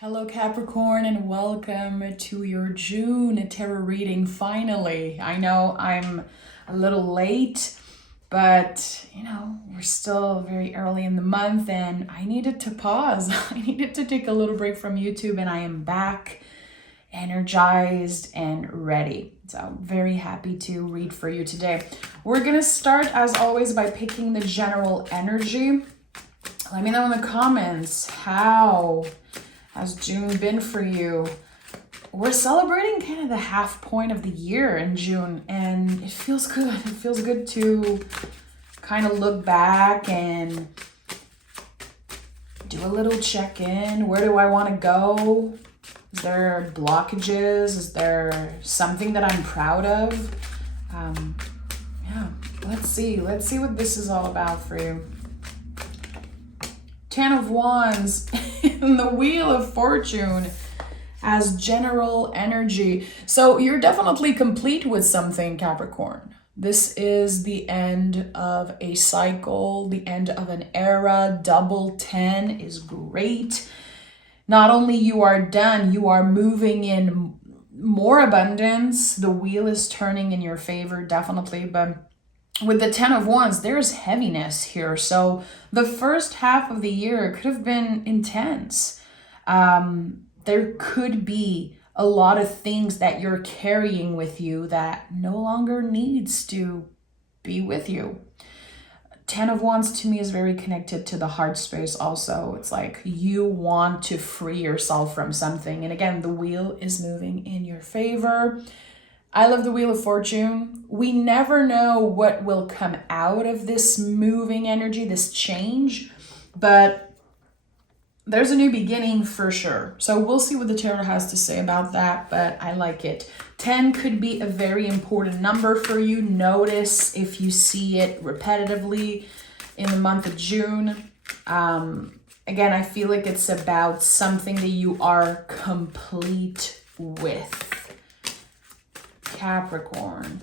Hello Capricorn and welcome to your June tarot reading finally. I know I'm a little late, but we're still very early in the month and I needed to pause. I needed to take a little break from YouTube and I am back, energized and ready. So I'm very happy to read for you today. We're gonna start as always by picking the general energy. Let me know in the comments, how has June been for you? We're celebrating kind of the half point of the year in June, and it feels good. It feels good to kind of look back and do a little check-in. Where do I want to go? Is there blockages? Is there something that I'm proud of? Yeah, let's see. Let's see what this is all about for you. 10 of Wands in the Wheel of Fortune as general energy. So you're definitely complete with something, Capricorn. This is the end of a cycle, the end of an era. Double 10 is great. Not only you are done, you are moving in more abundance. The wheel is turning in your favor, definitely, but with the 10 of Wands, there's heaviness here. So the first half of the year could have been intense. There could be a lot of things that you're carrying with you that no longer needs to be with you. 10 of Wands to me is very connected to the heart space also. It's like you want to free yourself from something. And again, the wheel is moving in your favor. I love the Wheel of Fortune. We never know what will come out of this moving energy, this change, but there's a new beginning for sure. So we'll see what the tarot has to say about that, but I like it. 10 could be a very important number for you. Notice if you see it repetitively in the month of June. Again, I feel like it's about something that you are complete with. Capricorn.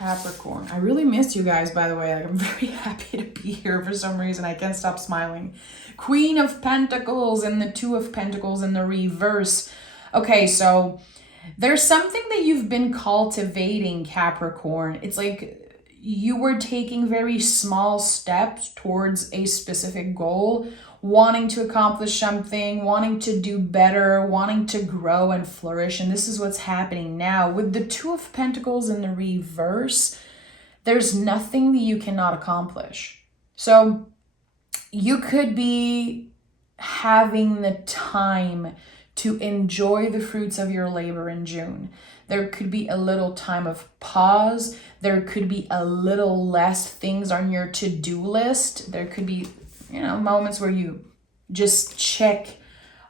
I really missed you guys, by the way. Like, I'm very happy to be here for some reason. I can't stop smiling. Queen of Pentacles and the Two of Pentacles in the reverse. Okay, so there's something that you've been cultivating, Capricorn. It's like you were taking very small steps towards a specific goal, wanting to accomplish something, wanting to do better, wanting to grow and flourish. And this is what's happening now. With the Two of Pentacles in the reverse, there's nothing that you cannot accomplish. So you could be having the time to enjoy the fruits of your labor in June. There could be a little time of pause. There could be a little less things on your to-do list. There could be moments where you just check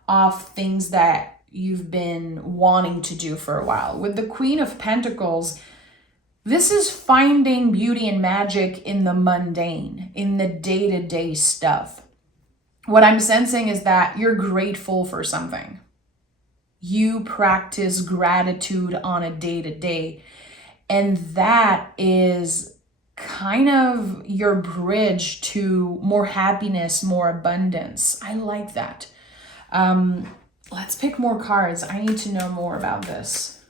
off things that you've been wanting to do for a while. With the Queen of Pentacles, this is finding beauty and magic in the mundane, in the day-to-day stuff. What I'm sensing is that you're grateful for something. You practice gratitude on a day-to-day, and that is kind of your bridge to more happiness, more abundance. I like that. Let's pick more cards. I need to know more about this.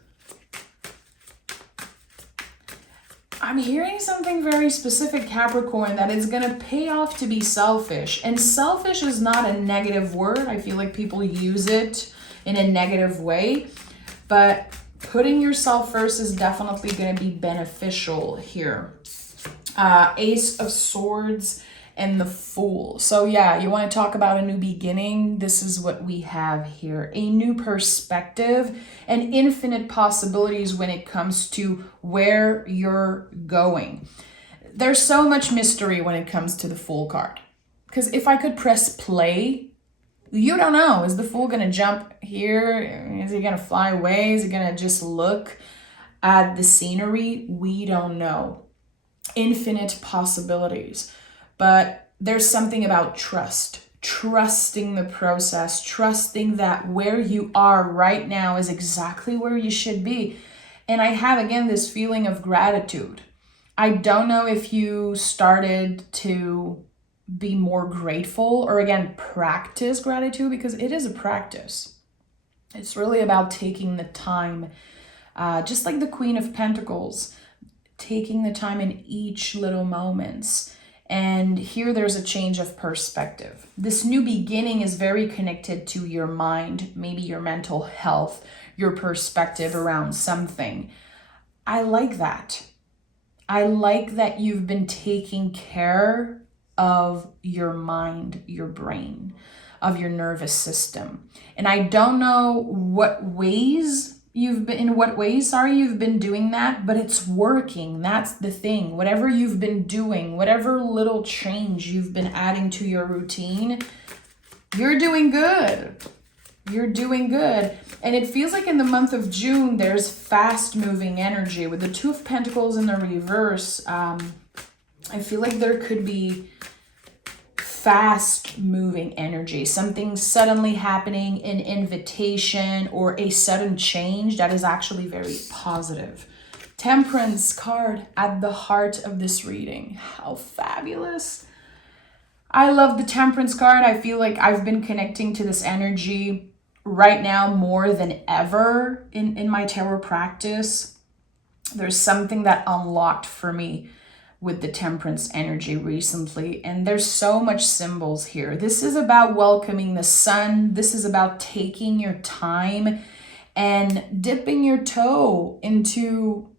I'm hearing something very specific, Capricorn, that it's going to pay off to be selfish. And selfish is not a negative word. I feel like people use it in a negative way, but putting yourself first is definitely going to be beneficial here. Ace of Swords and the Fool. So yeah, you want to talk about a new beginning? This is what we have here. A new perspective and infinite possibilities when it comes to where you're going. There's so much mystery when it comes to the Fool card. Because if I could press play, you don't know. Is the Fool going to jump here? Is he going to fly away? Is he going to just look at the scenery? We don't know. Infinite possibilities. But there's something about trusting the process, trusting that where you are right now is exactly where you should be. And I have, again, this feeling of gratitude. I don't know if you started to be more grateful, or again, practice gratitude, because it is a practice. It's really about taking the time, just like the Queen of Pentacles, taking the time in each little moments. And here there's a change of perspective. This new beginning is very connected to your mind, maybe your mental health, your perspective around something. I like that. I like that you've been taking care of your mind, your brain, of your nervous system. And I don't know what ways you've been doing that, but it's working. That's the thing. Whatever you've been doing, whatever little change you've been adding to your routine, you're doing good. You're doing good. And it feels like in the month of June, there's fast moving energy. With the Two of Pentacles in the reverse, I feel like there could be fast moving energy, something suddenly happening, an invitation or a sudden change that is actually very positive. Temperance card at the heart of this reading. How fabulous. I love the Temperance card. I feel like I've been connecting to this energy right now more than ever in my tarot practice. There's something that unlocked for me with the Temperance energy recently, and there's so much symbols here. This is about welcoming the sun. This is about taking your time and dipping your toe into,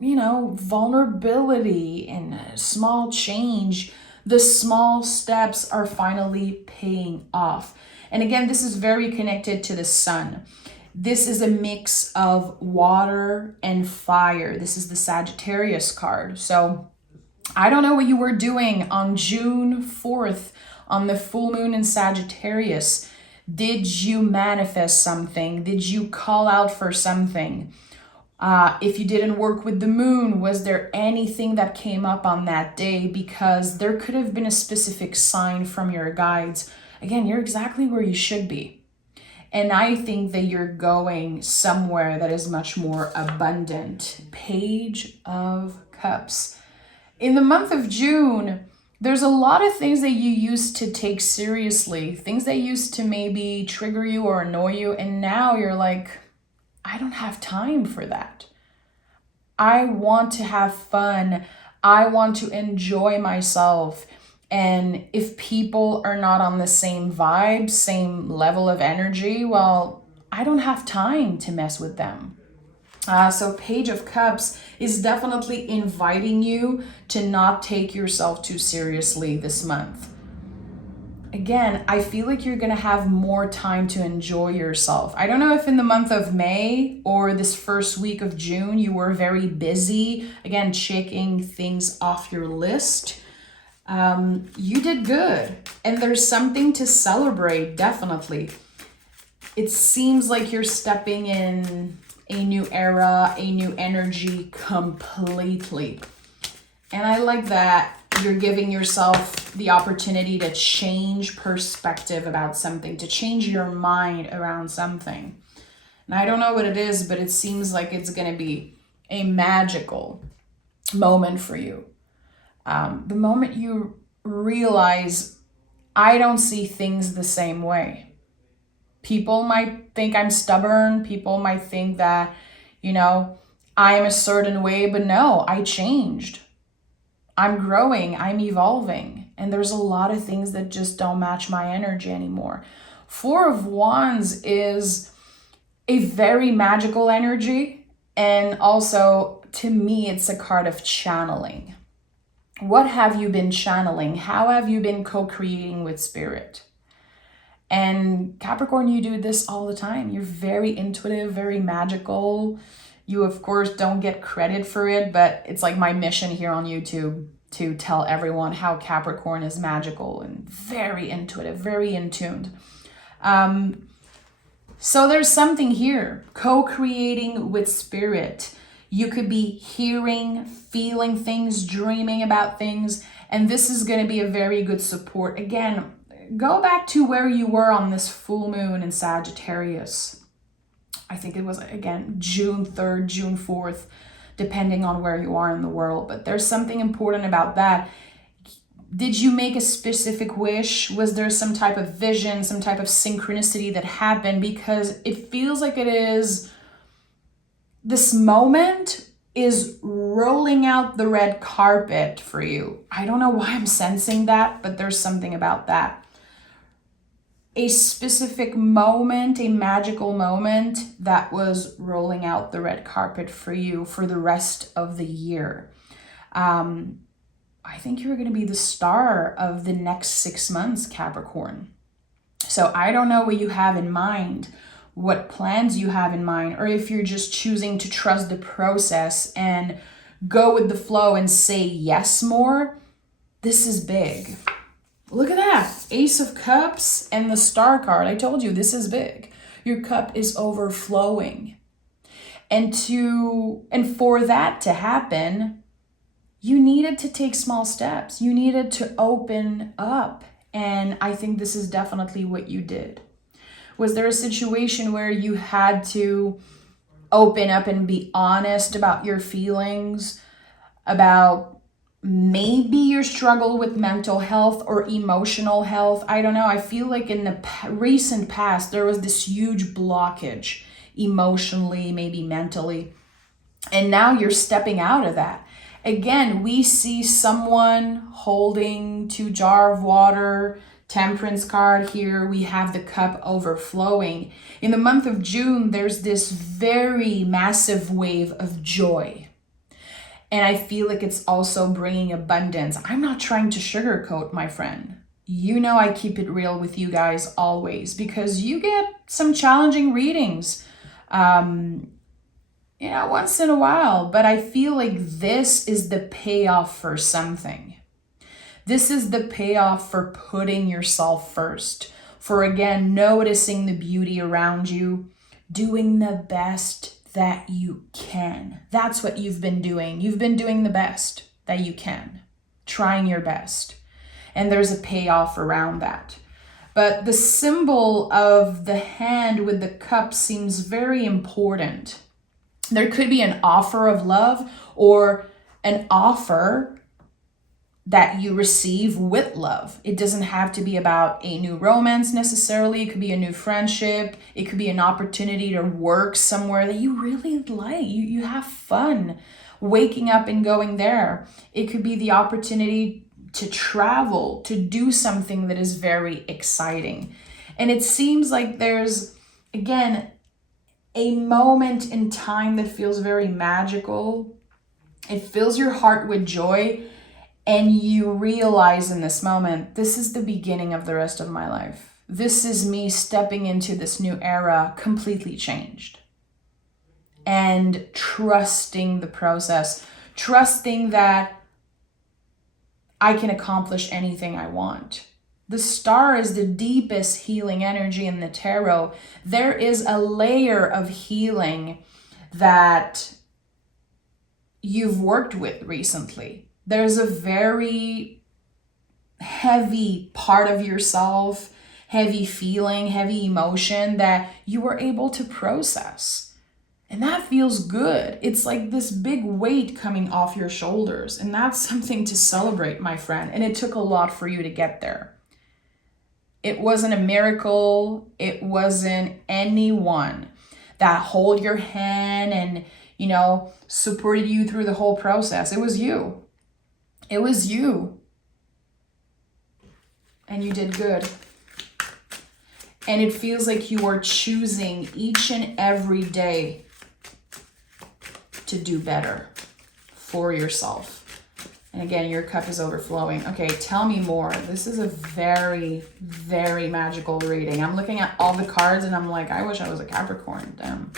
vulnerability and a small change. The small steps are finally paying off. And again, this is very connected to the sun. This is a mix of water and fire. This is the Sagittarius card. So I don't know what you were doing on June 4th on the full moon in Sagittarius. Did you manifest something? Did you call out for something? If you didn't work with the moon, was there anything that came up on that day? Because there could have been a specific sign from your guides. Again, you're exactly where you should be. And I think that you're going somewhere that is much more abundant. Page of Cups. In the month of June, there's a lot of things that you used to take seriously, things that used to maybe trigger you or annoy you. And now you're like, I don't have time for that. I want to have fun. I want to enjoy myself. And if people are not on the same vibe, same level of energy, well, I don't have time to mess with them. So Page of Cups is definitely inviting you to not take yourself too seriously this month. Again, I feel like you're going to have more time to enjoy yourself. I don't know if in the month of May or this first week of June, you were very busy, again, checking things off your list. You did good. And there's something to celebrate, definitely. It seems like you're stepping in a new era, a new energy completely. And I like that you're giving yourself the opportunity to change perspective about something, to change your mind around something. And I don't know what it is, but it seems like it's going to be a magical moment for you. The moment you realize, I don't see things the same way. People might think I'm stubborn. People might think that, I'm a certain way, but no, I changed. I'm growing, I'm evolving, and there's a lot of things that just don't match my energy anymore. Four of Wands is a very magical energy, and also, to me, it's a card of channeling. What have you been channeling? How have you been co-creating with spirit? And Capricorn, you do this all the time. You're very intuitive, very magical. You, of course, don't get credit for it, but it's like my mission here on YouTube to tell everyone how Capricorn is magical and very intuitive, very in tune. So there's something here, co-creating with spirit. You could be hearing, feeling things, dreaming about things, and this is going to be a very good support. Again, go back to where you were on this full moon in Sagittarius. I think it was, again, June 3rd, June 4th, depending on where you are in the world. But there's something important about that. Did you make a specific wish? Was there some type of vision, some type of synchronicity that happened? Because it feels like this moment is rolling out the red carpet for you. I don't know why I'm sensing that, but there's something about that. A specific moment, a magical moment that was rolling out the red carpet for you for the rest of the year. I think you're going to be the star of the next 6 months, Capricorn. So I don't know what you have in mind, what plans you have in mind, or if you're just choosing to trust the process and go with the flow and say yes more. This is big. Look at that. Ace of Cups and the Star card. I told you this is big. Your cup is overflowing. And for that to happen, you needed to take small steps. You needed to open up. And I think this is definitely what you did. Was there a situation where you had to open up and be honest about your feelings, about maybe your struggle with mental health or emotional health? I don't know. I feel like in the recent past, there was this huge blockage emotionally, maybe mentally. And now you're stepping out of that. Again, we see someone holding 2 jars of water, Temperance card here. We have the cup overflowing. In the month of June, there's this very massive wave of joy. And I feel like it's also bringing abundance. I'm not trying to sugarcoat, my friend. You know I keep it real with you guys always because you get some challenging readings. Once in a while, but I feel like this is the payoff for something. This is the payoff for putting yourself first, for again, noticing the beauty around you, doing the best that you can. That's what you've been doing. You've been doing the best that you can, trying your best. And there's a payoff around that. But the symbol of the hand with the cup seems very important. There could be an offer of love or an offer that you receive with love. It doesn't have to be about a new romance necessarily. It could be a new friendship. It could be an opportunity to work somewhere that you really like. You have fun waking up and going there. It could be the opportunity to travel, to do something that is very exciting. And it seems like there's, again, a moment in time that feels very magical. It fills your heart with joy, and you realize in this moment, this is the beginning of the rest of my life. This is me stepping into this new era completely changed. And trusting the process, trusting that I can accomplish anything I want. The star is the deepest healing energy in the tarot. There is a layer of healing that you've worked with recently. There's a very heavy part of yourself, heavy feeling, heavy emotion that you were able to process. And that feels good. It's like this big weight coming off your shoulders. And that's something to celebrate, my friend. And it took a lot for you to get there. It wasn't a miracle. It wasn't anyone that hold your hand and, supported you through the whole process. It was you. It was you. And you did good. And it feels like you are choosing each and every day to do better for yourself. And again, your cup is overflowing. Okay, tell me more. This is a very, very magical reading. I'm looking at all the cards and I'm like, I wish I was a Capricorn. Damn.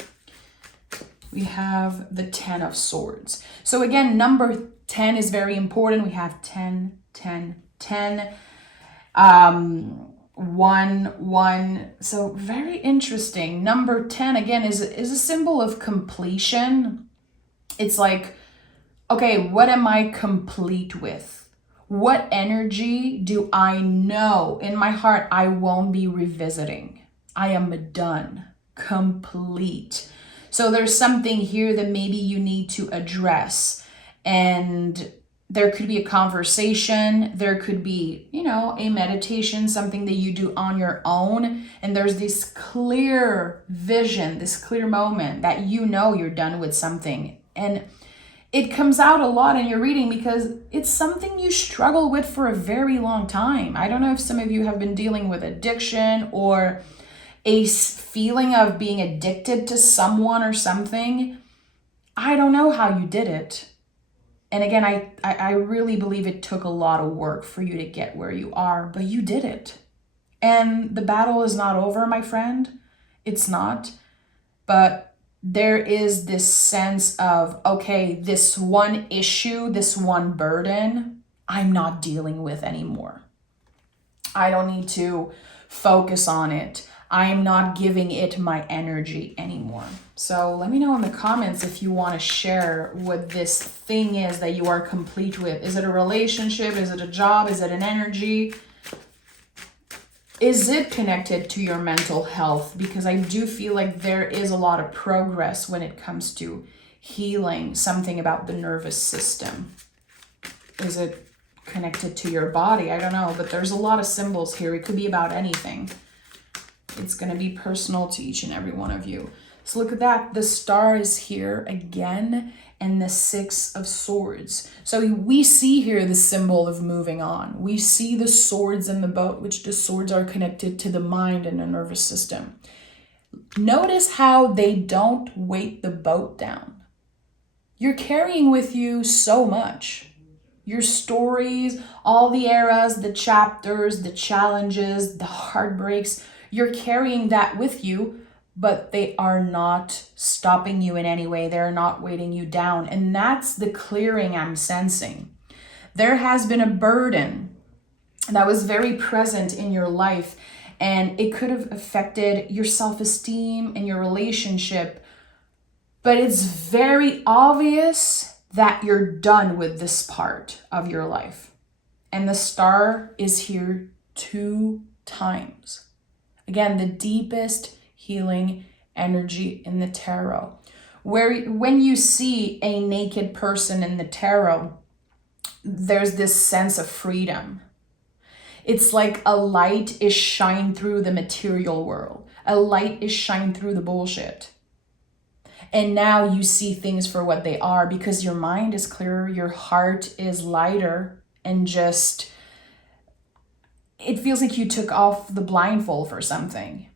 We have the 10 of Swords. So again, number 10 is very important. We have 10, 10, 10. 1, 1. So very interesting. Number 10, again, is a symbol of completion. It's like, okay, what am I complete with? What energy do I know in my heart I won't be revisiting? I am done, complete. So there's something here that maybe you need to address and There could be a conversation, there could be, you know, a meditation, something that you do on your own. And there's this clear vision, this clear moment that you know you're done with something. And it comes out a lot in your reading because it's something you struggle with for a very long time. I don't know if some of you have been dealing with addiction or a feeling of being addicted to someone or something. I don't know how you did it. And again, I really believe it took a lot of work for you to get where you are, but you did it. And the battle is not over, my friend. It's not. But there is this sense of, okay, this one issue, this one burden, I'm not dealing with anymore. I don't need to focus on it. I'm not giving it my energy anymore. So let me know in the comments if you want to share what this thing is that you are complete with. Is it a relationship? Is it a job? Is it an energy? Is it connected to your mental health? Because I do feel like there is a lot of progress when it comes to healing something about the nervous system. Is it connected to your body? I don't know, but there's a lot of symbols here. It could be about anything. It's going to be personal to each and every one of you. So look at that. The star is here again, and the 6 of swords. So we see here the symbol of moving on. We see the swords in the boat, which the swords are connected to the mind and the nervous system. Notice how they don't weight the boat down. You're carrying with you so much. Your stories, all the eras, the chapters, the challenges, the heartbreaks, you're carrying that with you, but they are not stopping you in any way. They're not weighting you down. And that's the clearing I'm sensing. There has been a burden that was very present in your life, and it could have affected your self-esteem and your relationship. But it's very obvious that you're done with this part of your life. And the star is here 2 times. Again, the deepest healing energy in the tarot. When you see a naked person in the tarot, there's this sense of freedom. It's like a light is shined through the material world. A light is shined through the bullshit. And now you see things for what they are because your mind is clearer, your heart is lighter, and just, it feels like you took off the blindfold for something.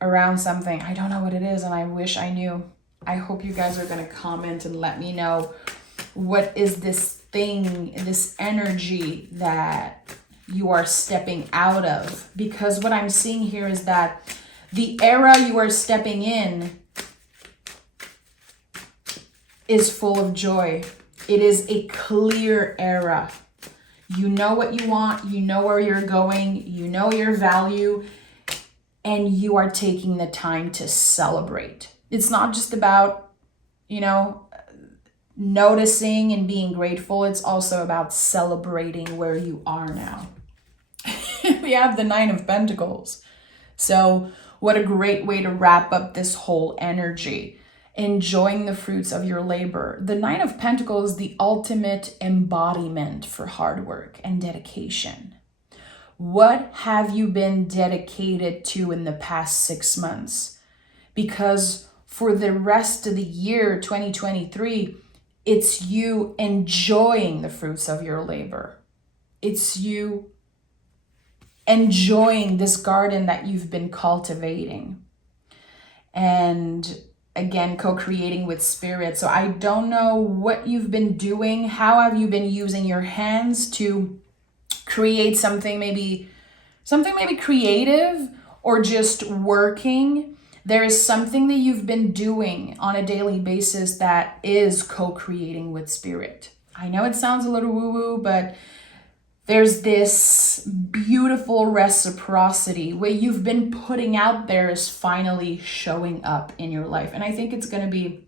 Around something. I don't know what it is, and I wish I knew. I hope you guys are going to comment and let me know what is this thing, this energy that you are stepping out of. Because what I'm seeing here is that the era you are stepping in is full of joy. It is a clear era. You know what you want, you know where you're going, you know your value, and you are taking the time to celebrate. It's not just about, you know, noticing and being grateful. It's also about celebrating where you are now. We have the 9 of Pentacles. So what a great way to wrap up this whole energy. Enjoying the fruits of your labor. The 9 of Pentacles is the ultimate embodiment for hard work and dedication. What have you been dedicated to in the past 6 months? Because for the rest of the year, 2023, it's you enjoying the fruits of your labor. It's you enjoying this garden that you've been cultivating. And again, co-creating with spirit. So I don't know what you've been doing. How have you been using your hands to create something maybe creative, or just working? There is something that you've been doing on a daily basis that is co-creating with spirit. I know it sounds a little woo-woo, but there's this beautiful reciprocity. What you've been putting out there is finally showing up in your life. And I think it's going to be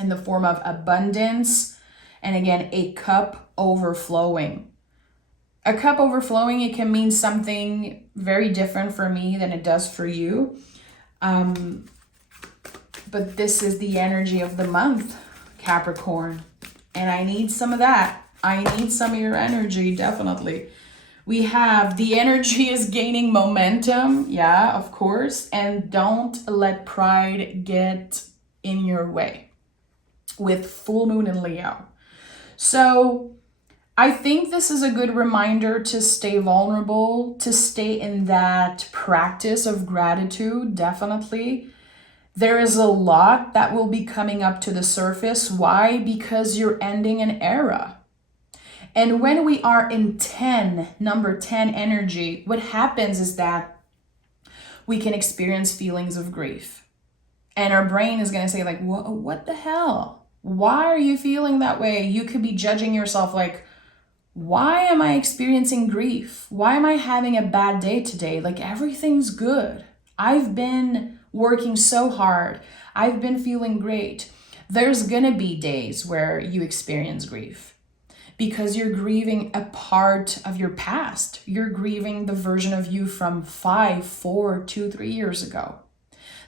in the form of abundance. And again, a cup overflowing. A cup overflowing, it can mean something very different for me than it does for you. But this is the energy of the month, Capricorn. And I need some of that. I need some of your energy, definitely. We have the energy is gaining momentum. Yeah, of course. And don't let pride get in your way with full moon in Leo. So I think this is a good reminder to stay vulnerable, to stay in that practice of gratitude, definitely. There is a lot that will be coming up to the surface. Why? Because you're ending an era. And when we are in 10, number 10 energy, what happens is that we can experience feelings of grief. And our brain is going to say like, what the hell? Why are you feeling that way? You could be judging yourself like, why am I experiencing grief? Why am I having a bad day today? Like everything's good. I've been working so hard. I've been feeling great. There's going to be days where you experience grief, because you're grieving a part of your past. You're grieving the version of you from 5, 4, 2, 3 years ago.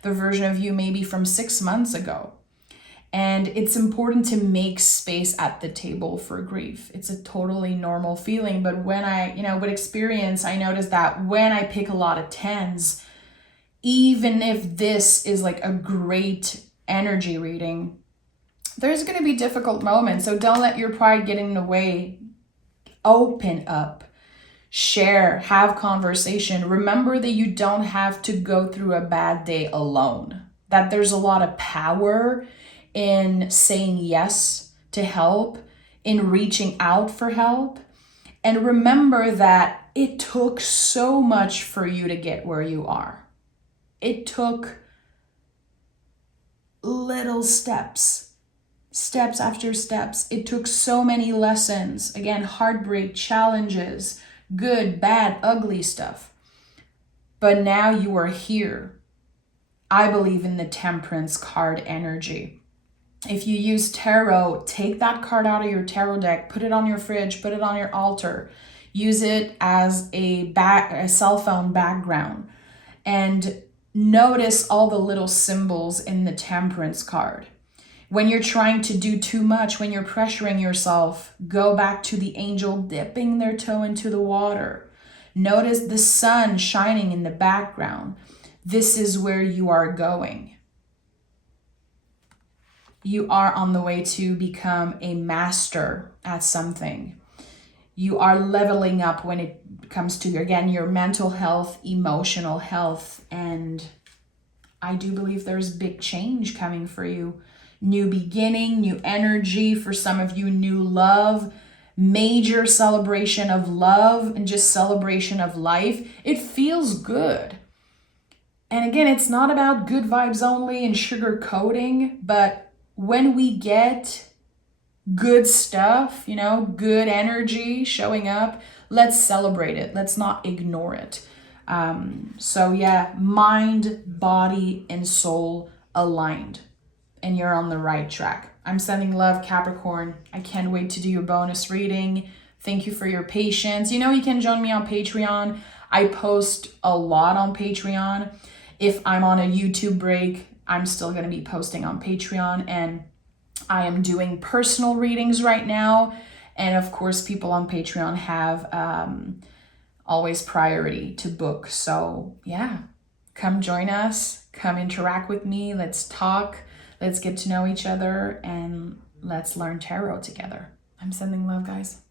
The version of you maybe from 6 months ago. And it's important to make space at the table for grief. It's a totally normal feeling. But when with experience, I noticed that when I pick a lot of 10s, even if this is like a great energy reading, there's going to be difficult moments. So don't let your pride get in the way. Open up, share, have conversation. Remember that you don't have to go through a bad day alone, that there's a lot of power in saying yes to help, in reaching out for help. And remember that it took so much for you to get where you are. It took little steps after steps. It took so many lessons. Again, heartbreak, challenges, good, bad, ugly stuff. But now you are here. I believe in the Temperance card energy. If you use tarot, take that card out of your tarot deck, put it on your fridge, put it on your altar, use it as a cell phone background, and notice all the little symbols in the Temperance card. When you're trying to do too much, when you're pressuring yourself, go back to the angel dipping their toe into the water. Notice the sun shining in the background. This is where you are going. You are on the way to become a master at something. You are leveling up when it comes to, again, your mental health, emotional health. And I do believe there's big change coming for you. New beginning, new energy. For some of you, new love, major celebration of love and just celebration of life. It feels good. And again, it's not about good vibes only and sugar coating, but when we get good stuff, good energy showing up, let's celebrate it. Let's not ignore it. Mind, body, and soul aligned. And you're on the right track. I'm sending love, Capricorn. I can't wait to do your bonus reading. Thank you for your patience. You can join me on Patreon. I post a lot on Patreon. If I'm on a YouTube break, I'm still going to be posting on Patreon. And I am doing personal readings right now. And of course, people on Patreon have always priority to book. So come join us. Come interact with me. Let's talk. Let's get to know each other. And let's learn tarot together. I'm sending love, guys.